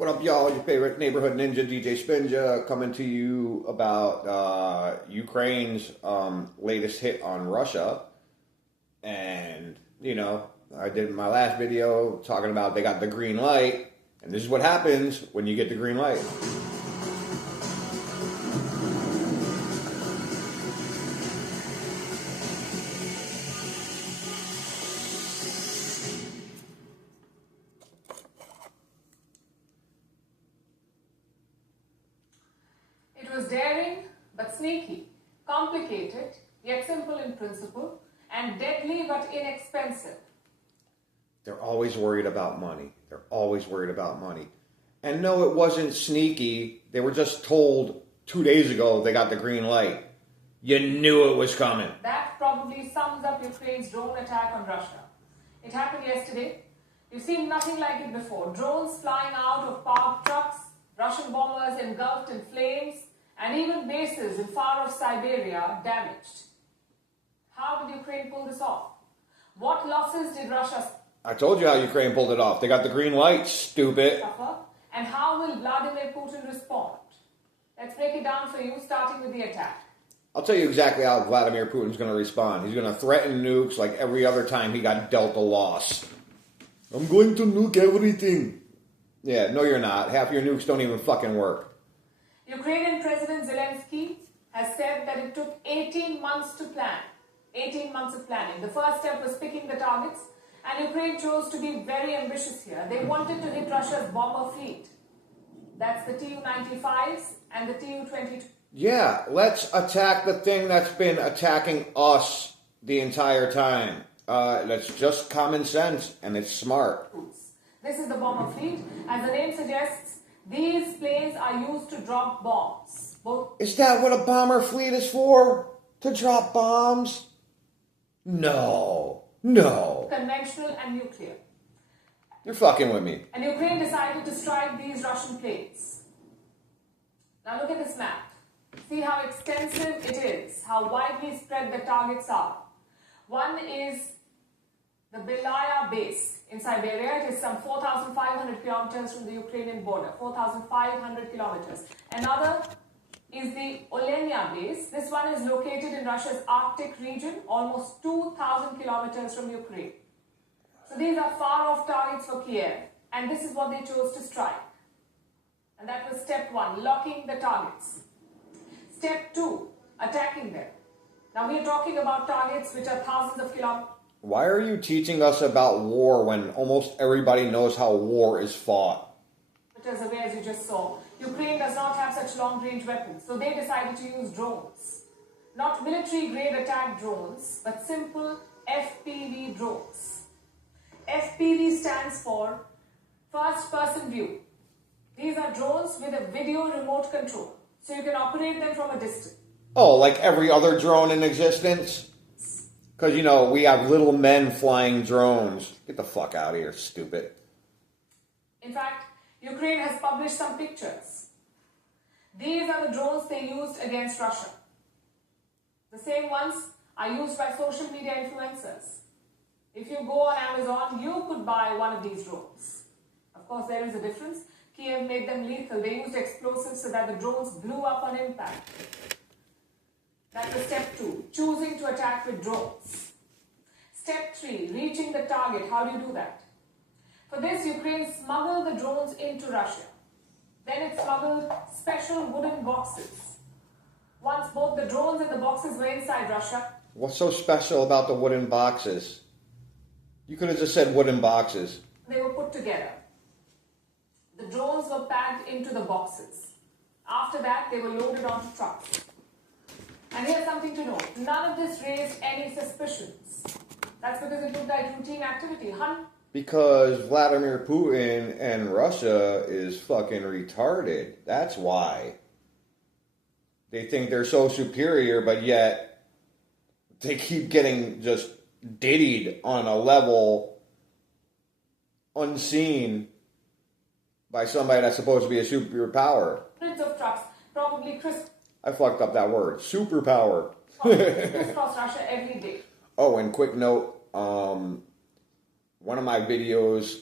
What up, y'all? Your favorite neighborhood ninja, DjSpinja, coming to you about Ukraine's latest hit on Russia. And, you know, I did my last video talking about they got the green light. And this is what happens when you get the green light. It was daring but sneaky, complicated yet simple in principle, and deadly but inexpensive. They're always worried about money. They're always worried about money. And no, it wasn't sneaky. They were just told 2 days ago they got the green light. You knew it was coming. That probably sums up Ukraine's drone attack on Russia. It happened yesterday. You've seen nothing like it before. Drones flying out of parked trucks, Russian bombers engulfed in flames, and even bases in far-off Siberia damaged. How did Ukraine pull this off? What losses did Russia I told you how Ukraine pulled it off. They got the green light, stupid. suffer? And how will Vladimir Putin respond? Let's break it down for you, starting with the attack. I'll tell you exactly how Vladimir Putin's going to respond. He's going to threaten nukes like every other time he got dealt a loss. I'm going to nuke everything. Yeah, no you're not. Half your nukes don't even fucking work. Ukrainian President Zelensky has said that it took 18 months to plan. 18 months of planning. The first step was picking the targets, and Ukraine chose to be very ambitious here. They wanted to hit Russia's bomber fleet. That's the Tu-95s and the Tu-22. Yeah, let's attack the thing that's been attacking us the entire time. That's just common sense, and it's smart. This is the bomber fleet. As the name suggests, these planes are used to drop bombs. Is that what a bomber fleet is for? To drop bombs? No. Conventional and nuclear. You're fucking with me. And Ukraine decided to strike these Russian planes. Now look at this map. See how extensive it is, how widely spread the targets are. One is the Belaya base in Siberia. It is some 4,500 kilometers from the Ukrainian border. 4,500 kilometers. Another is the Olenia base. This one is located in Russia's Arctic region, almost 2,000 kilometers from Ukraine. So these are far-off targets for Kiev, and this is what they chose to strike. And that was step one, locking the targets. Step two, attacking them. Now we are talking about targets which are thousands of kilometers. Why are you teaching us about war when almost everybody knows how war is fought? Away, as you just saw. Ukraine does not have such long-range weapons, so they decided to use drones. Not military-grade attack drones, but simple FPV drones. FPV stands for first-person view. These are drones with a video remote control, so you can operate them from a distance. Oh, like every other drone in existence? Because, you know, we have little men flying drones. Get the fuck out of here, stupid. In fact, Ukraine has published some pictures. These are the drones they used against Russia. The same ones are used by social media influencers. If you go on Amazon, you could buy one of these drones. Of course, there is a difference. Kiev made them lethal. They used explosives so that the drones blew up on impact. That was step two, choosing to attack with drones. Step three, reaching the target. How do you do that? For this, Ukraine smuggled the drones into Russia. Then it smuggled special wooden boxes. Once both the drones and the boxes were inside Russia. What's so special about the wooden boxes? You could have just said wooden boxes. They were put together. The drones were packed into the boxes. After that, they were loaded onto trucks. And here's something to note. None of this raised any suspicions. That's because it looked like routine activity. Because Vladimir Putin and Russia is fucking retarded. That's why. They think they're so superior, but yet they keep getting just diddied on a level unseen by somebody that's supposed to be a superpower. Hundreds of trucks, probably I fucked up that word. Superpower. crisscross Russia every day. Oh, and quick note, one of my videos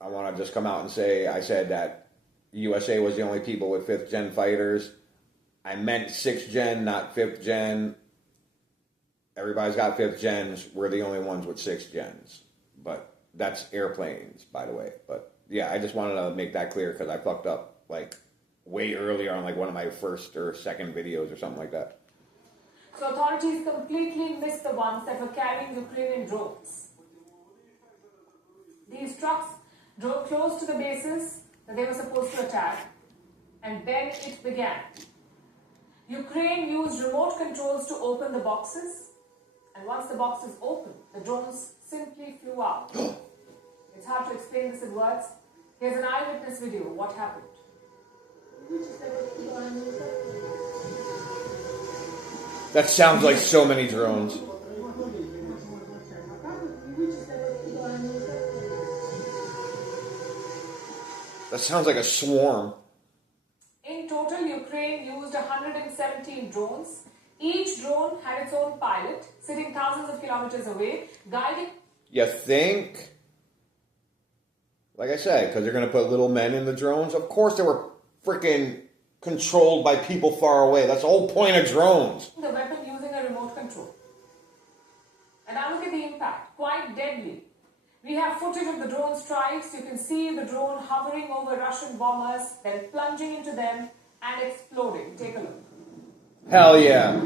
I want to just come out and say I said that USA was the only people with 5th gen fighters. I meant 6th gen, not 5th gen. Everybody's got 5th gens. We're the only ones with 6th gens. But that's airplanes, by the way. But yeah, I just wanted to make that clear because I fucked up like way earlier on like one of my first or second videos or something like that. So authorities completely missed the ones that were carrying Ukrainian drones. These trucks drove close to the bases that they were supposed to attack, and then it began. Ukraine used remote controls to open the boxes, and once the boxes opened, the drones simply flew out. It's hard to explain this in words. Here's an eyewitness video of what happened. That sounds like so many drones. That sounds like a swarm. In total, Ukraine used 117 drones. Each drone had its own pilot, sitting thousands of kilometers away, guiding... You think? Like I said, because they're going to put little men in the drones. Of course they were freaking controlled by people far away. That's the whole point of drones. The weapon using a remote control. And now look at the impact. Quite deadly. We have footage of the drone strikes. You can see the drone hovering over Russian bombers, then plunging into them and exploding. Take a look. Hell yeah.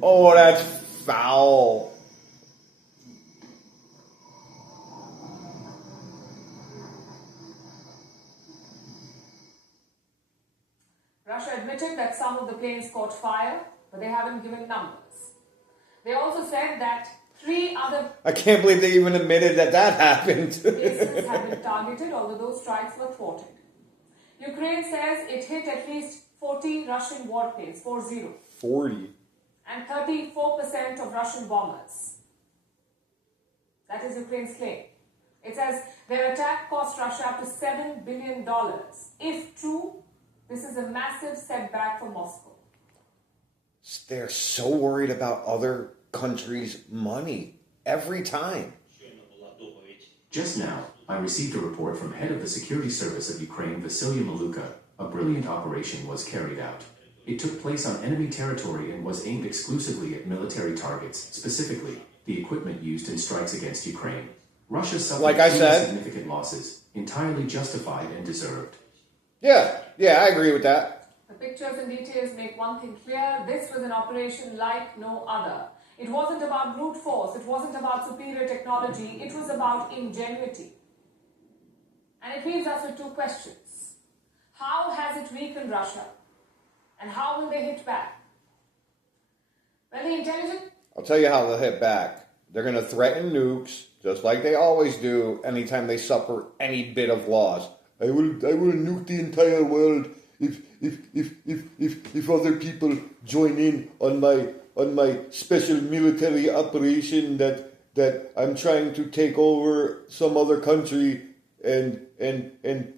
Oh, that's foul. Russia admitted that some of the planes caught fire, but they haven't given numbers. They also said that 3 other I can't believe they even admitted that that happened. bases had been targeted, although those strikes were thwarted. Ukraine says it hit at least 40 Russian warplanes, 40. 40. And 34% of Russian bombers. That is Ukraine's claim. It says their attack cost Russia up to $7 billion. If true, this is a massive setback for Moscow. They're so worried about other countries' money every time. Just now, I received a report from head of the security service of Ukraine, Vasily Maluka. A brilliant operation was carried out. It took place on enemy territory and was aimed exclusively at military targets, specifically the equipment used in strikes against Ukraine. Russia suffered Like I said, significant losses, entirely justified and deserved. Yeah, I agree with that. The pictures and details make one thing clear. This was an operation like no other. It wasn't about brute force. It wasn't about superior technology. It was about ingenuity. And it leaves us with 2 questions. How has it weakened Russia? And how will they hit back? Well, the intelligence... I'll tell you how they'll hit back. They're going to threaten nukes, just like they always do, anytime they suffer any bit of loss. I will nuke the entire world if other people join in on my special military operation that I'm trying to take over some other country and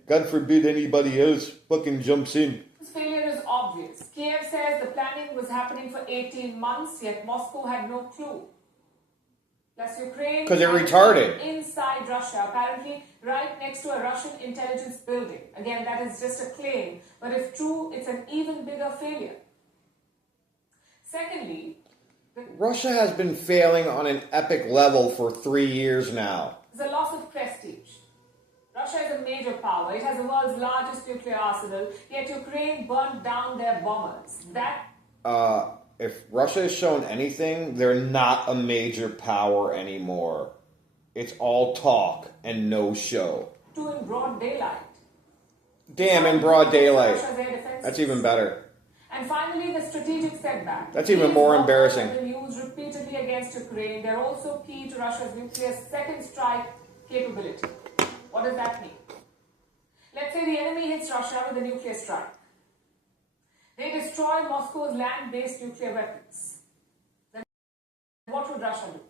God forbid anybody else fucking jumps in. This failure is obvious. Kiev says the planning was happening for 18 months, yet Moscow had no clue. Plus Ukraine... Because they're retarded. Inside Russia, apparently right next to a Russian intelligence building. Again, that is just a claim. But if true, it's an even bigger failure. Secondly... Russia has been failing on an epic level for 3 years now. It's a loss of prestige. Russia is a major power. It has the world's largest nuclear arsenal, yet Ukraine burned down their bombers. If Russia has shown anything, they're not a major power anymore. It's all talk and no show. In broad daylight. Damn, in broad daylight. That's even better. And finally, the strategic setback. That's even more embarrassing. These bombers have been used repeatedly against Ukraine. They're also key to Russia's nuclear second strike capability. What does that mean? Let's say the enemy hits Russia with a nuclear strike. They destroy Moscow's land-based nuclear weapons. Then what would Russia do?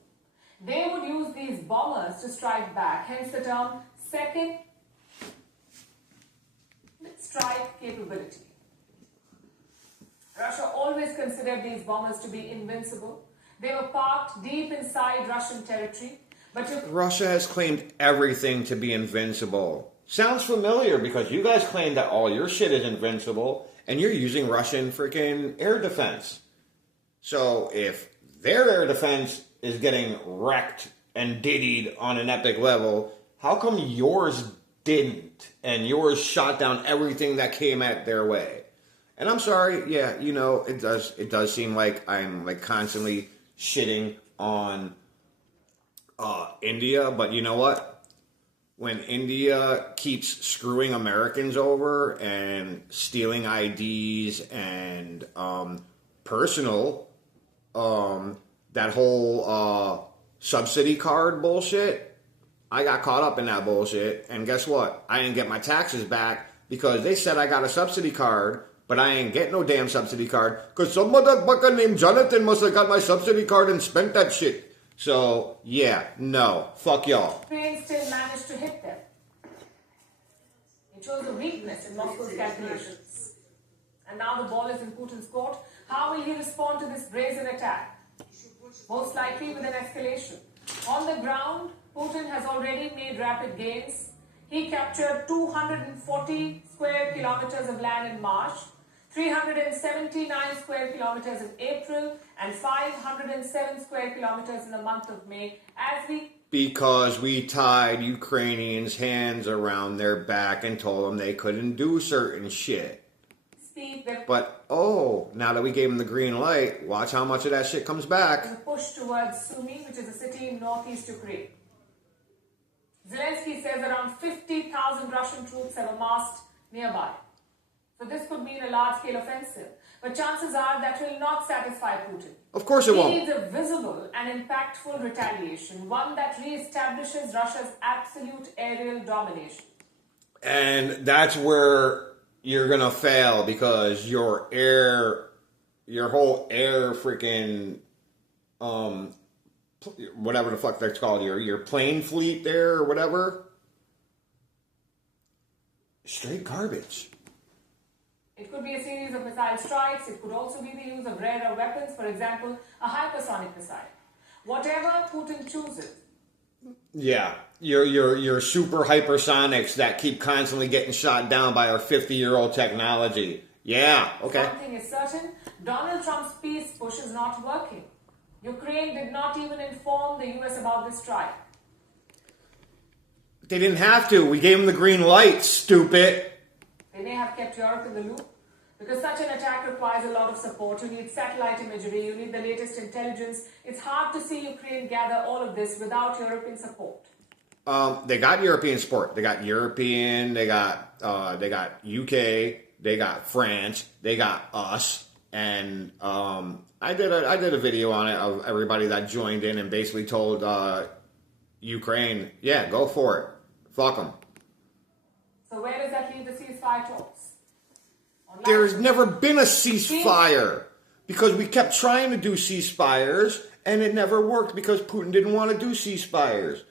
They would use these bombers to strike back, hence the term second strike capability. Russia always considered these bombers to be invincible. They were parked deep inside Russian territory. But Russia has claimed everything to be invincible. Sounds familiar because you guys claim that all your shit is invincible and you're using Russian freaking air defense. So if their air defense is getting wrecked and diddied on an epic level, how come yours didn't? And yours shot down everything that came at their way. And I'm sorry, yeah, you know, it does seem like I'm like constantly shitting on India, but you know what? When India keeps screwing Americans over and stealing IDs and personal, that whole subsidy card bullshit, I got caught up in that bullshit, and guess what? I didn't get my taxes back because they said I got a subsidy card, but I ain't get no damn subsidy card because some motherfucker named Jonathan must have got my subsidy card and spent that shit. So, yeah, no. Fuck y'all. Ukraine still managed to hit them. It shows a weakness in Moscow's calculations. And now the ball is in Putin's court. How will he respond to this brazen attack? Most likely with an escalation. On the ground, Putin has already made rapid gains. He captured 240 square kilometers of land in March, 379 square kilometers in April, and 507 square kilometers in the month of May because we tied Ukrainians' hands around their back and told them they couldn't do certain shit. But, now that we gave them the green light, watch how much of that shit comes back. A push towards Sumy, which is a city in northeast Ukraine. Zelensky says around 50,000 Russian troops have amassed nearby. So this could mean a large-scale offensive. But chances are that will not satisfy Putin. Of course it won't. He needs a visible and impactful retaliation, one that re-establishes Russia's absolute aerial domination. And that's where you're going to fail because your whole air freaking, whatever the fuck that's called, your plane fleet there or whatever, straight garbage. It could be a series of missile strikes. It could also be the use of rarer weapons, for example, a hypersonic missile. Whatever Putin chooses. Yeah, your super hypersonics that keep constantly getting shot down by our 50-year-old technology. Yeah, okay. One thing is certain, Donald Trump's peace push is not working. Ukraine did not even inform the US about this strike. They didn't have to. We gave them the green light, stupid. They may have kept Europe in the loop. Because such an attack requires a lot of support. You need satellite imagery, you need the latest intelligence. It's hard to see Ukraine gather all of this without European support. They got European support. They got European, they got UK, they got France, they got us. And I did a video on it of everybody that joined in and basically told Ukraine, yeah, go for it. Fuck them. So where does that leave the ceasefire talks? There's never been a ceasefire because we kept trying to do ceasefires and it never worked because Putin didn't want to do ceasefires.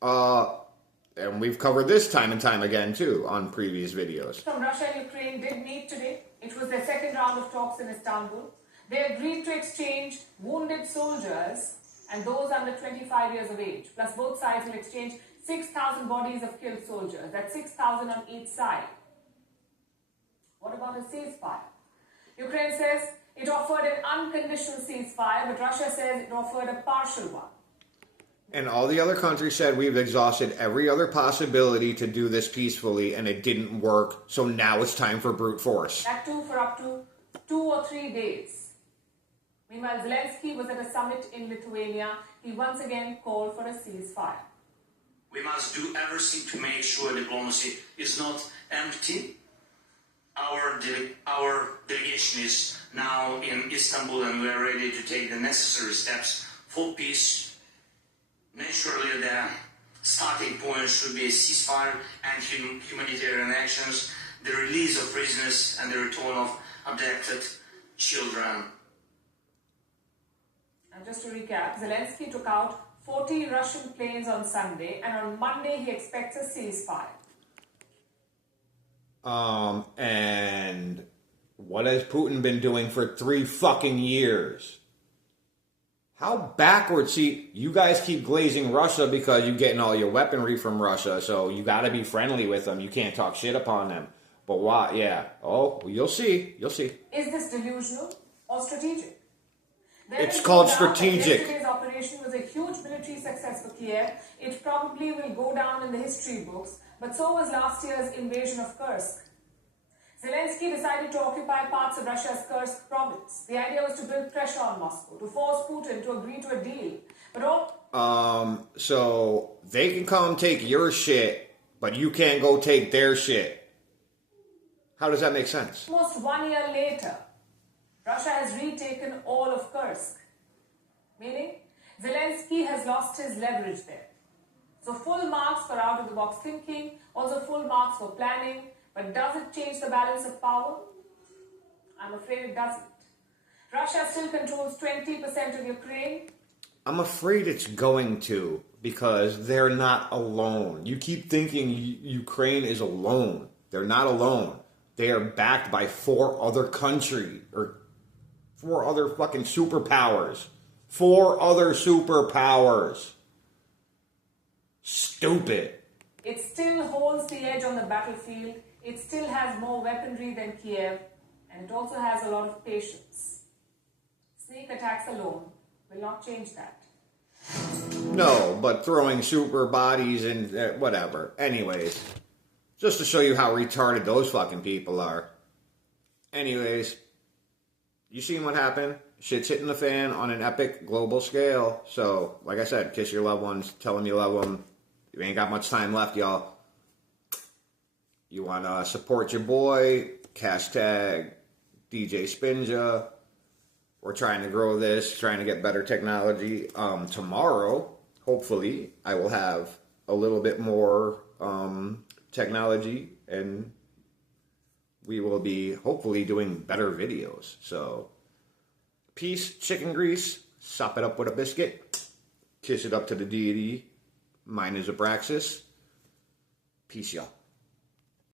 And we've covered this time and time again too on previous videos. From Russia and Ukraine did meet today. It was their second round of talks in Istanbul. They agreed to exchange wounded soldiers and those under 25 years of age. Plus both sides will exchange 6,000 bodies of killed soldiers. That's 6,000 on each side. What about a ceasefire? Ukraine says it offered an unconditional ceasefire, but Russia says it offered a partial one. And all the other countries said we've exhausted every other possibility to do this peacefully, and it didn't work, so now it's time for brute force. That too for up to 2 or 3 days. Meanwhile, Zelensky was at a summit in Lithuania. He once again called for a ceasefire. We must do everything to make sure diplomacy is not empty. Our delegation is now in Istanbul and we are ready to take the necessary steps for peace. Naturally, the starting point should be a ceasefire and humanitarian actions, the release of prisoners and the return of abducted children. And just to recap, Zelensky took out 40 Russian planes on Sunday, and on Monday he expects a ceasefire. And What has Putin been doing for 3 fucking years? How backwards? See, you guys keep glazing Russia because you're getting all your weaponry from Russia, so you got to be friendly with them. You can't talk shit upon them. But why? Yeah. Oh, you'll see. You'll see. Is this delusional or strategic? It's called strategic. Yesterday's operation was a huge military success for Kiev. It probably will go down in the history books, but so was last year's invasion of Kursk. Zelensky decided to occupy parts of Russia's Kursk province. The idea was to build pressure on Moscow, to force Putin to agree to a deal. But so they can come take your shit, but you can't go take their shit. How does that make sense? Almost 1 year later, Russia has retaken all of Kursk. Meaning, Zelensky has lost his leverage there. So full marks for out-of-the-box thinking, also full marks for planning. But does it change the balance of power? I'm afraid it doesn't. Russia still controls 20% of Ukraine. I'm afraid it's going to, because they're not alone. You keep thinking Ukraine is alone. They're not alone. They are backed by 4 other countries, or 4 other fucking superpowers. 4 other superpowers. Stupid. It still holds the edge on the battlefield. It still has more weaponry than Kiev, and it also has a lot of patience. Sneak attacks alone will not change that. No, but throwing super bodies and whatever. Anyways, just to show you how retarded those fucking people are. Anyways, you seen what happened? Shit's hitting the fan on an epic global scale. So, like I said, kiss your loved ones, tell them you love them. You ain't got much time left, y'all. You want to support your boy, hashtag DjSpinja. We're trying to grow this, trying to get better technology. Tomorrow, hopefully, I will have a little bit more technology, and we will be hopefully doing better videos. So, peace, chicken grease, sop it up with a biscuit, kiss it up to the deity. Mine is Abraxas. Peace, y'all.